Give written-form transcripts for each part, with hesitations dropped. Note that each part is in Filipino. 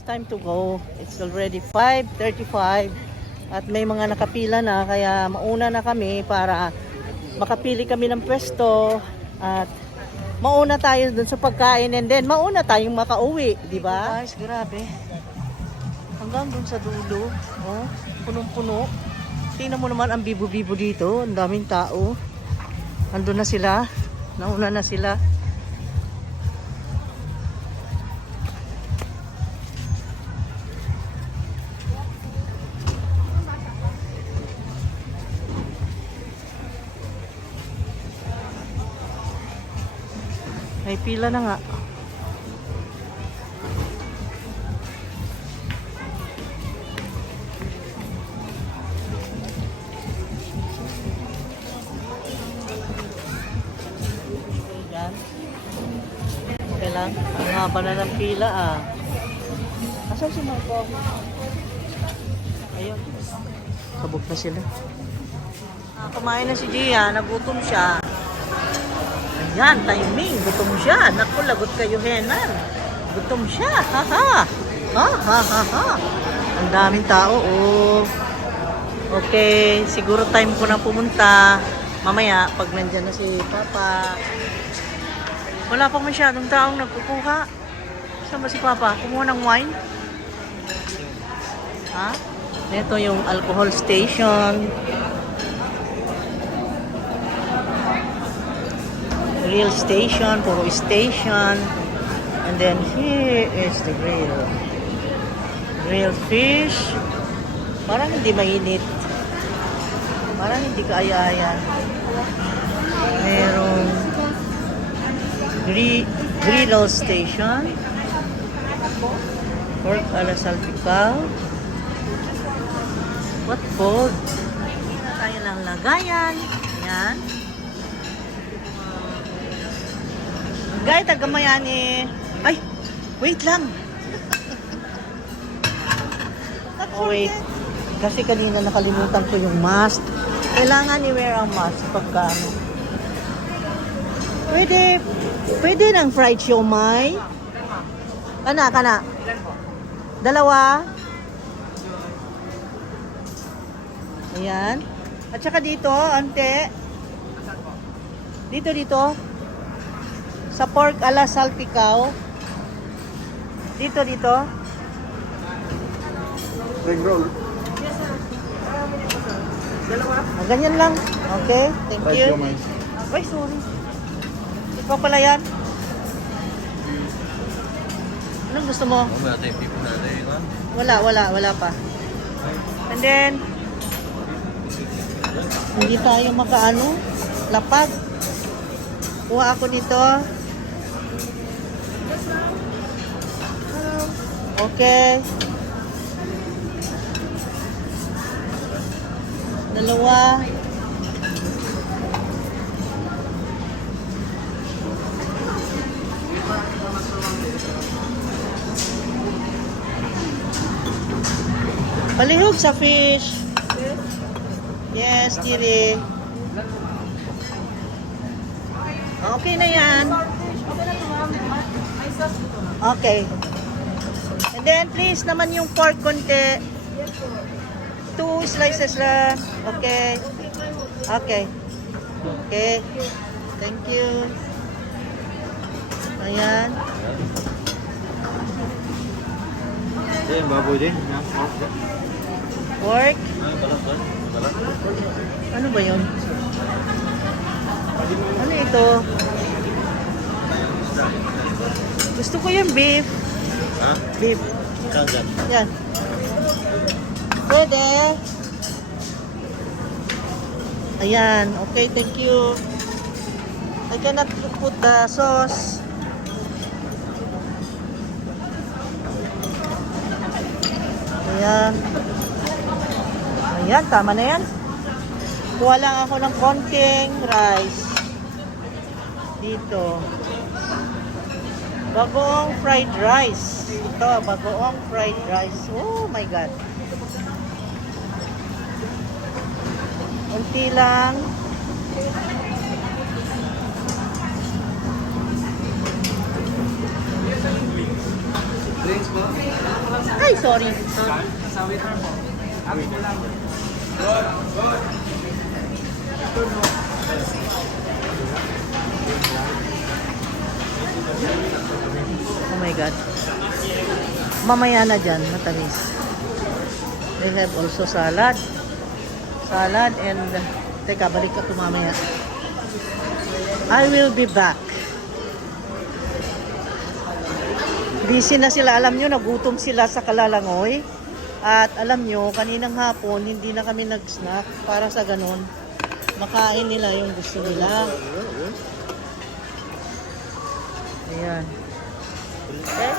it's time to go. It's already 5:35 at may mga nakapila na kaya mauna na kami para makapili kami ng pwesto at mauna tayo dun sa pagkain and then mauna tayong makauwi, di ba? Guys, grabe. Hanggang dun sa dulo, oh, punong-puno. Tingnan mo naman ang bibo-bibo dito, ang daming tao. Andun na sila, nauna na sila. May pila na nga. Yan. Okay lang. Ang haba na ng pila ah. Asan si Marco? Ayun. Kabog na sila. Kumain na si Gia. Nagutom siya. Ayan, timing. Gutom siya. Naku, lagot kayo, Henan. Gutom siya. Ha, ha. Ha, ha, ha, ha. Ang daming tao, oh. Okay, siguro time ko na pumunta. Mamaya, pag nandyan na si Papa. Wala pang masyadong taong nagkukuha. Saan ba si Papa? Kumuha ng wine? Ha? Ito yung alcohol station. Grill station, puro station. And then here is the grill. Grilled fish. Parang hindi mainit. Parang hindi kaaya-aya. Merong griddle station. Pork ala salpicao. What food? Tayo lang lagayan. Yan. Guys, tagamayan eh. Ay, wait lang. Oh, wait. Kasi kanina nakalimutan ko yung mask. Kailangan i-wear ang mask pagka ano. Pwede ng fried siomai. Kana. Dalawa. Ayan. At saka dito, ante. Dito. Sa pork ala salpicao. Dito. Spring roll. Ganyan lang. Okay, thank you. Ay, sorry. Ikaw pala yan. Anong gusto mo? Wala pa. And then, hindi tayo makaano, lapag. Kuha ako nito. Okay. Dalawa. Palihog sa fish. Yes, Kiri. Okay na yan. Okay. And then, please naman yung pork konti. 2 slices lang. Okay. Thank you. Ayan. Baboy din. Pork. Ano ba yun? Ano ito? Gusto ko yung beef. Ha? Beef. Yan. Pwede. Ayan. Okay, thank you. I cannot put the sauce. Ayan. Ayan, tama na yan. Kuha lang ako ng konting rice. Dito. Bagoong fried rice. Ito, bagoong fried rice. Oh my God. Unti lang. Ay, sorry. Oh my God. Mamaya na dyan, matamis. They have also salad. Salad and... Teka, balik ka to mamaya. I will be back. Busy na sila. Alam nyo, nagutom sila sa Kalalangoy. At alam nyo, kaninang hapon, hindi na kami nag-snack para sa ganun. Makain nila yung gusto nila. Ayan. Okay?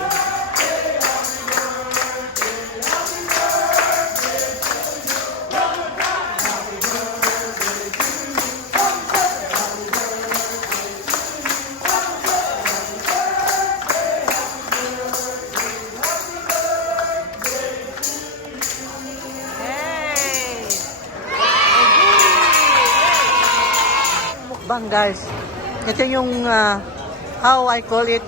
Mukbang guys. Ito yung how I call it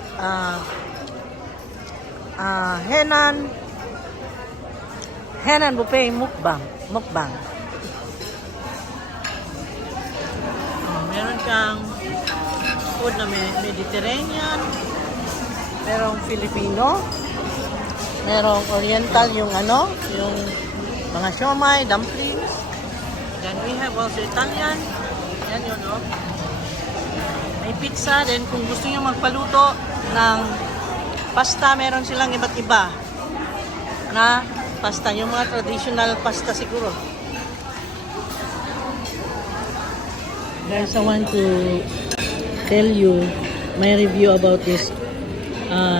Henan buffet mukbang. Meron kang food na Mediterranean, merong Filipino, merong Oriental yung yung mga siomai, dumplings. Then we have also Italian. Yan yun, no? May pizza din. Kung gusto nyo magpaluto ng pasta, meron silang iba't iba na pasta. Yung mga traditional pasta siguro. Guys, I want to tell you my review about this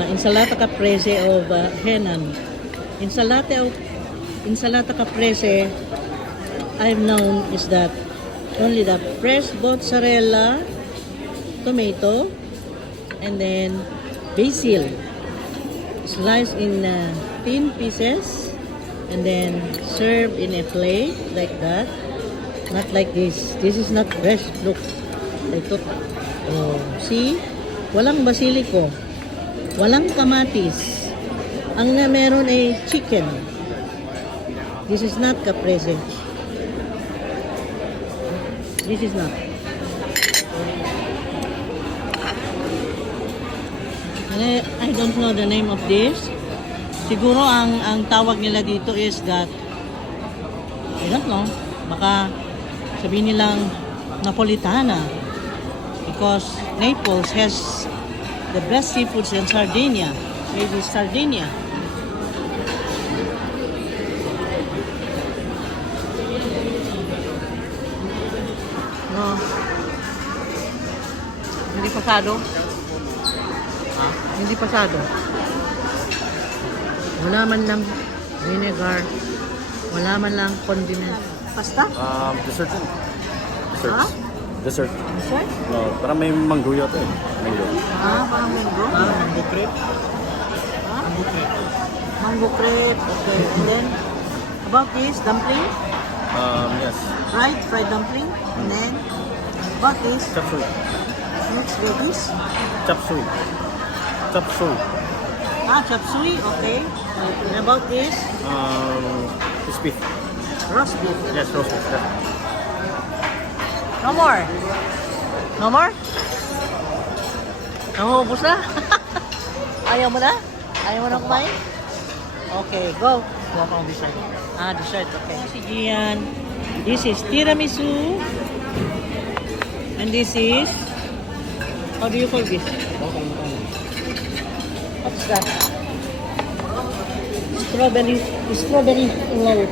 insalata caprese of Henan. Insalata caprese I've known is that only the fresh mozzarella, tomato, and then basil sliced in thin pieces and then served in a plate like that. Not like this. This is not fresh. Look. Ito. Oh, see? Walang basiliko. Walang kamatis. Ang na meron ay chicken. This is not caprese. This is not. I don't know the name of this. Siguro ang tawag nila dito is that I don't know. Baka sabihin nilang Napolitana because Naples has the best seafoods in Sardinia. Maybe Sardinia. No. Hindi pasado? Ha? Hindi pasado. Wala man lang vinegar. Wala man lang condiment. Pasta? Dessert yun. Dessert. Ha? Dessert. Dessert? Parang may mango yata eh. Mango. Parang mango? Mango crepe. Ha? Mango crepe. Mango crepe. Okay. And then, about this, dumpling? Yes. Fried dumpling. And then, about this, Chop suey. next veggies. Chop suey. Chop suey. Chop suey. Okay. And about this, It's beef. roast beef. Yes, roast beef. Yeah. No more. No more? Nahuhubos na? Ayaw mo na? Ayaw mo na kumain? Okay, go. Kuha pa akong dessert. Dessert. Okay. Si Gian. This is tiramisu. And this is, how do you call this? What's that? Strawberry float.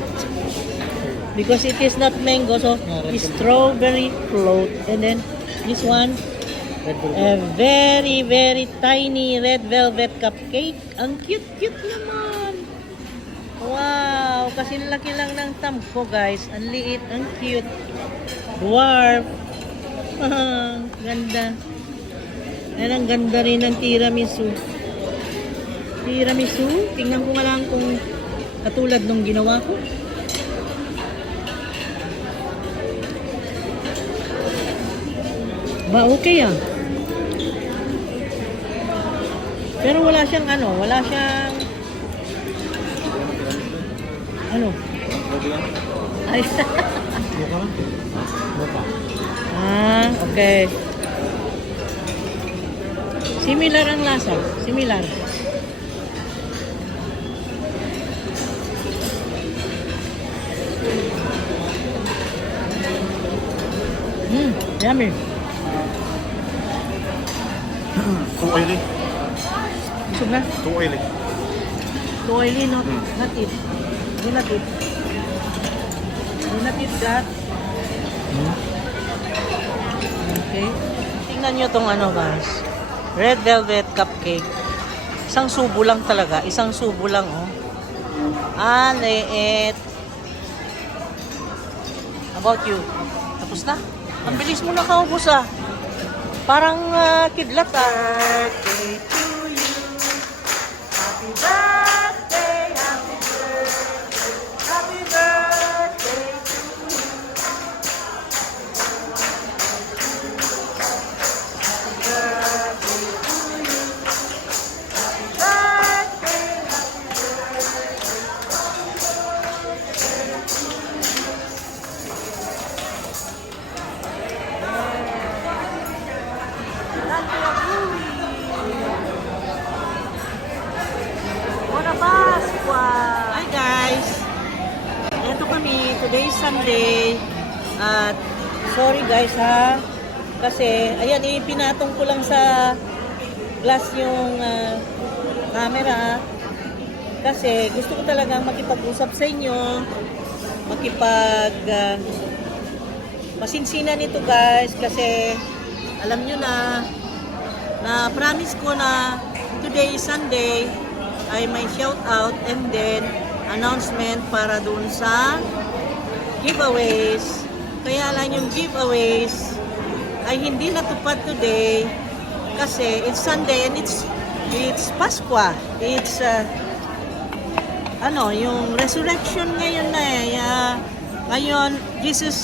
Because it is not mango, so it's strawberry float. And then this one, a very, very tiny red velvet cupcake. Ang cute naman. Wow, kasi laki lang ng thumb ko, guys. Ang liit, ang cute. Dwarf. Ganda. Yan, ang ganda rin ng tiramisu. Tiramisu. Tingnan ko nga lang kung katulad nung ginawa ko. Ba, okay Pero wala siyang Ano? Pwede yan? Ay. Buka lang. Buka. Ah, okay. Similar ang lasa. Similar. Yummy. Too oily. Busog na. Too oily. Too oily, no? Mm. Not it. Do not eat. Do not eat that. Okay. Tingnan nyo tong ano, guys. Red velvet cupcake. Isang subo lang talaga. Isang subo lang, oh. Ah, liit. About you. Tapos na. Ang bilis mo nakaubos, ah. Parang kidlat, ah. Birthday to you. Happy birthday, happy birthday. Happy birthday to you. Happy birthday to you. Happy birthday, happy birthday. Buona Pasqua! Hi guys! Ito kami, today is Sunday. At sorry guys ha, kasi ayan pinatong ko lang sa glass yung camera. Kasi gusto ko talagang makipag-usap sa inyo, masinsinan nito guys, kasi alam nyo na promise ko na today is Sunday ay may shout out and then announcement para dun sa giveaways. Kaya lang yung giveaways ay hindi natupad today kasi it's Sunday and it's Pasqua. It's yung resurrection ngayon na eh. Ngayon Jesus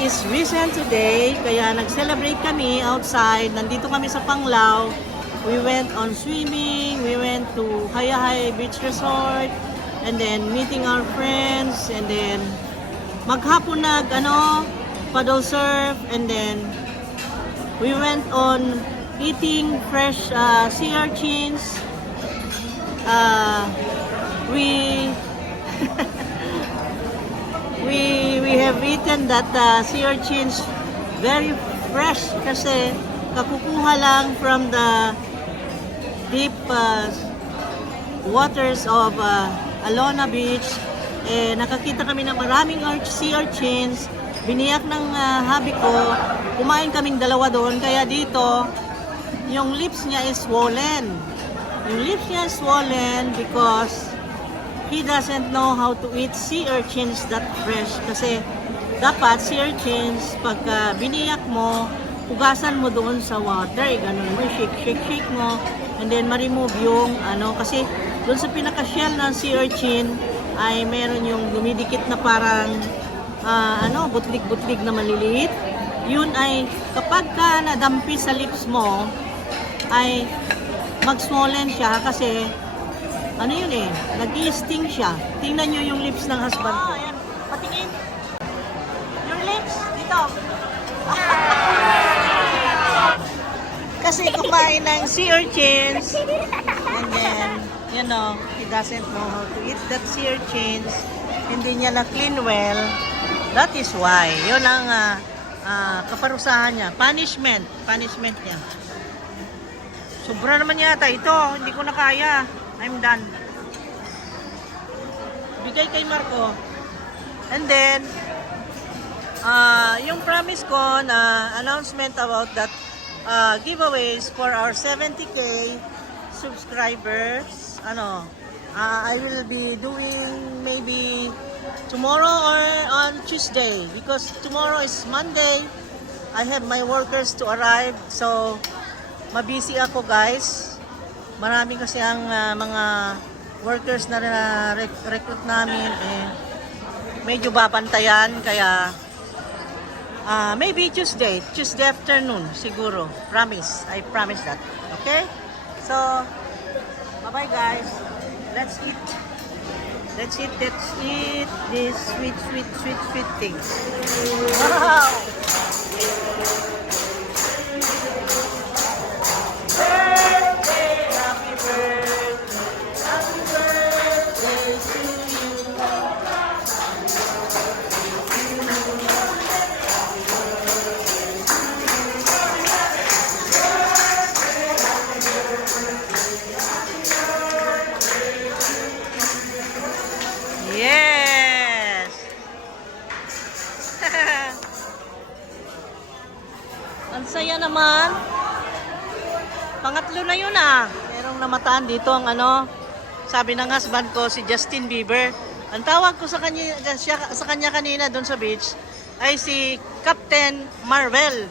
is risen today, kaya nag-celebrate kami outside. Nandito kami sa Panglao. We went on swimming, we went to Hayahai Beach Resort, and then meeting our friends, and then maghapon paddle surf, and then we went on eating fresh sea urchins. We we have eaten that sea urchins very fresh kasi kakukuha lang from the deep waters of Alona Beach. Nakakita kami ng maraming sea urchins. Biniyak ng habi ko. Kumain kaming dalawa doon. Kaya dito, yung lips niya is swollen. Yung lips niya is swollen because he doesn't know how to eat sea urchins that fresh. Kasi dapat sea urchins, pagka biniyak mo, hugasan mo doon sa water. Ganun mo, shake mo. And then ma-remove yung kasi doon sa pinaka-shell ng sea urchin ay meron yung dumidikit na parang butlig-butlig na maliliit. Yun ay kapag ka nadampi sa lips mo ay mag-swollen siya kasi nag-i-sting siya. Tingnan nyo yung lips ng husband ko. Ayan. Patingin. Your lips. Dito. Kasi kumain ng sea urchins. And then, he doesn't know how to eat that sea urchins. Hindi niya na-clean well. That is why. Yun ang kaparusahan niya. Punishment niya. Sobra naman yata ito. Hindi ko na kaya. I'm done. Bigay kay Marco. And then, yung promise ko na announcement about that giveaways for our 70k subscribers. I will be doing maybe tomorrow or on Tuesday because tomorrow is Monday. I have my workers to arrive, so mabisi ako guys. Marami kasi ang mga workers na recruit namin medyo babantayan kaya maybe Tuesday afternoon siguro. Promise. I promise that. Okay? So, bye-bye guys. Let's eat. Let's eat this sweet, sweet, sweet, sweet things. Wow! Birthday, happy birthday, happy birthday to you. Yes! Ang saya naman. Pangatlo na yun ah. Merong namataan dito ang ano, sabi ng husband ko, si Justin Bieber. Ang tawag ko sa kanya kanina doon sa beach ay si Captain Marvel.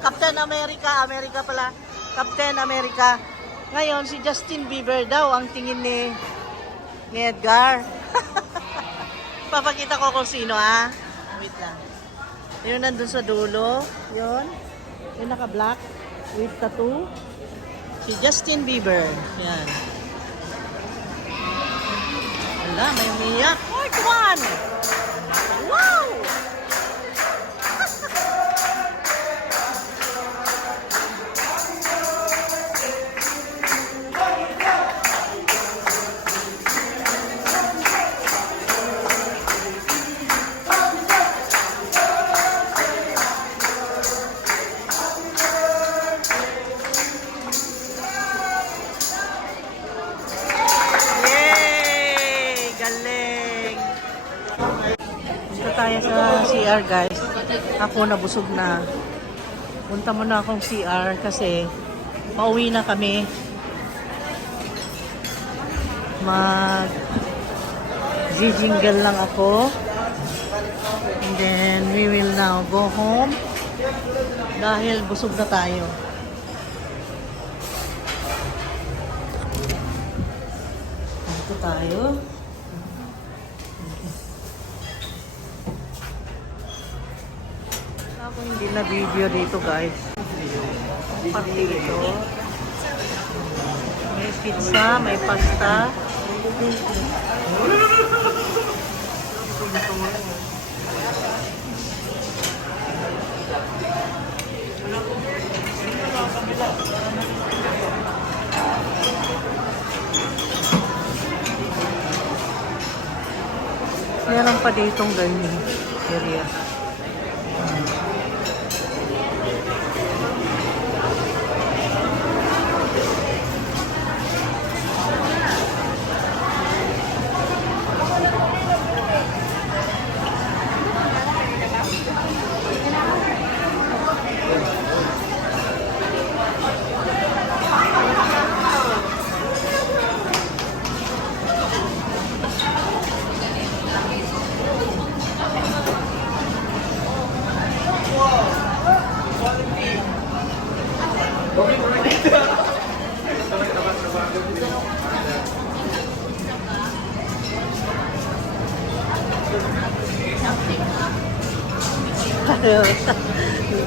Captain America, America pala. Captain America. Ngayon, si Justin Bieber daw ang tingin ni Edgar. Papakita ko kung sino ah. Wait lang. Yun nandun sa dulo. Yun. Yung naka-black with tattoo. Si Justin Bieber. Yan. Wala, may umiyak. Oh, come on! Wow! Yay! Galing! Punta tayo sa CR guys. Ako nabusog na. Punta muna akong CR kasi pauwi na kami. Jingle lang ako. And then we will now go home dahil busog na tayo. Dito tayo. Ako hindi na video dito guys. Pati ito. May pizza, may pasta. Meron pa ditong ganyan area.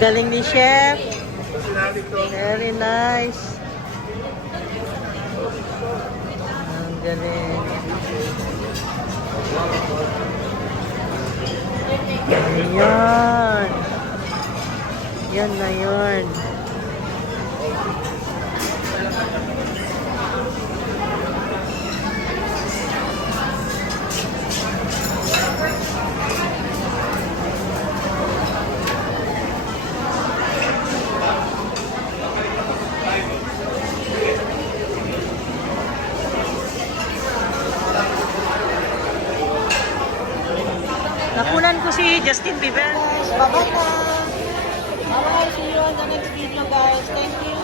Galing ni Chef. Very nice. Ang galing. Ayan. Yan na yun. Nakunan ko si Justin Bieber. Bye-bye na. Bye-bye. See you on the next video, guys. Thank you.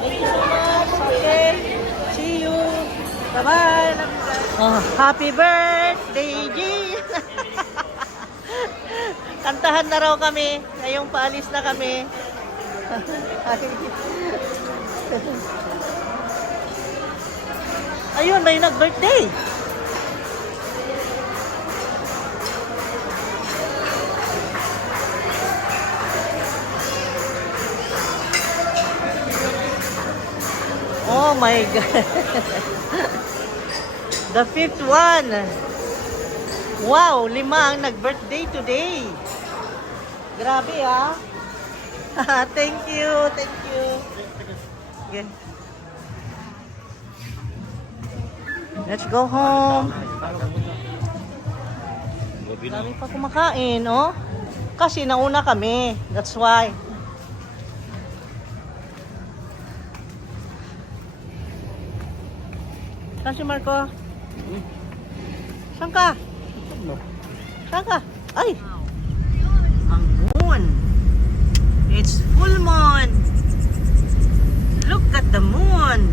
Thank you so much. Okay. See you. Bye-bye. Oh, happy birthday, G. Kantahan na raw kami. Ngayong paalis na kami. Ayun, may nag-birthday. Oh, my God. The fifth one. Wow, 5 ang nag-birthday today. Grabe ah. Thank you, thank you. Okay. Let's go home. Dami pa kumakain, oh. Kasi nauna kami. That's why. Saan si Marco? Saan ka? Saan ka? Ay! Ang moon. It's full moon. Look at the moon.